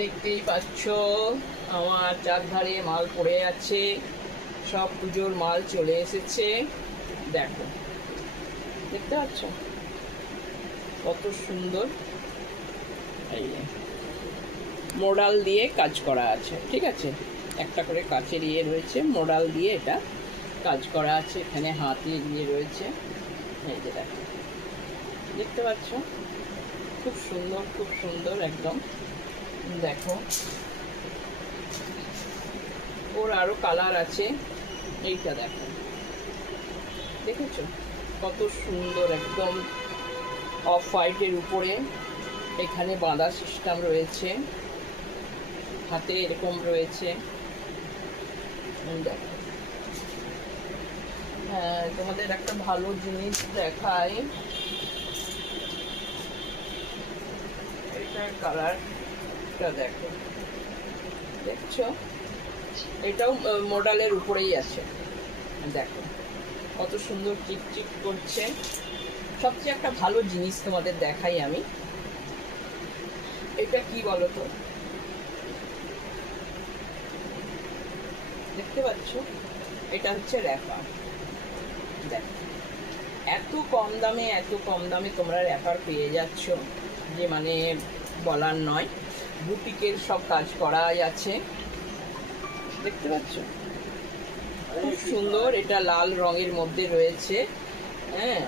দেখতেই পাচ্ছ আমার চারধারে মাল পড়ে আছে, সব পুজোর মাল চলে এসেছে। দেখো, দেখতে পাচ্ছ কত সুন্দর। এই মোডাল দিয়ে কাজ করা আছে, ঠিক আছে, একটা করে কাচের ইয়ে রয়েছে, মোডাল দিয়ে এটা কাজ করা আছে। এখানে হাতের ইয়ে রয়েছে, এই যে দেখো, দেখতে পাচ্ছ খুব সুন্দর, খুব সুন্দর একদম। দেখো ওর আরো কালার আছে, এইটা দেখো, দেখেছো কত সুন্দর একদম অফ হোয়াইটের উপরে এখানে বাঁধা সিস্টেম রয়েছে, হাতে এরকম রয়েছে। দেখো, হ্যাঁ তোমাদের একটা ভালো জিনিস দেখাই, এটার কালারটা দেখো, দেখছো এটাও মডেলের উপরেই আছে। দেখো কত সুন্দর চিকচিক করছে। সবচেয়ে একটা ভালো জিনিস তোমাদের দেখাই আমি, এটা কি বলো তো, দেখতে পাচ্ছ এটা হচ্ছে র্যাপার। দেখো এত কম দামে, এত কম দামে তোমরা র্যাপার পেয়ে যাচ্ছ যে মানে বলার নয়। বুটিকের সব কাজ করাই আছে, দেখতে পাচ্ছ খুব সুন্দর। এটা লাল রঙের মধ্যে রয়েছে, হ্যাঁ,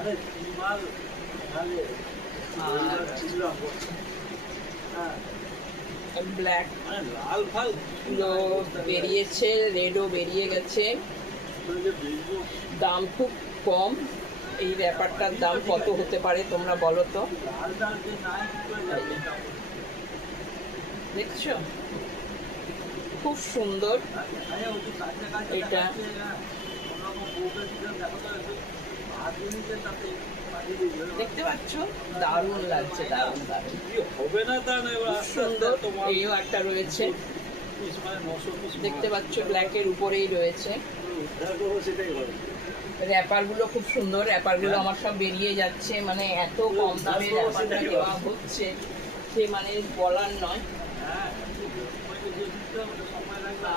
ব্ল্যাক বেরিয়েছে, রেডও বেরিয়ে গেছে। দাম খুব কম। এই র্যাপারটার দাম কত হতে পারে তোমরা বলো তো? দেখছো খুব সুন্দর এটা। দেখতে পাচ্ছ দারুণ লাগছে, দারুণ দারুণ সুন্দর। এইও একটা রয়েছে, দেখতে পাচ্ছ ব্ল্যাকের উপরেই রয়েছে। র্যাপারগুলো খুব সুন্দর, র্যাপারগুলো আমার সব বেরিয়ে যাচ্ছে, মানে এত কম দামে র্যাপারটা দেওয়া হচ্ছে সে মানে বলার নয়।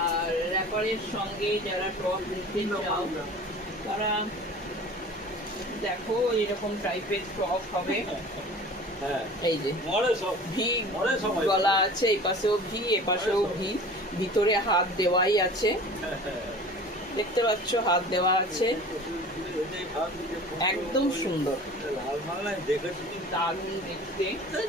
আর র্যাপারের সঙ্গে যারা টপ নিতে চাও তারা দেখো এরকম টাইপের টপ হবে। এই যে ভি গলা আছে, এই পাশেও ভি, এ পাশেও ভি, ভিতরে হাত দেওয়াই আছে, দেখতে পাচ্ছ হাত দেওয়া আছে, একদম সুন্দর, দারুণ দেখতে।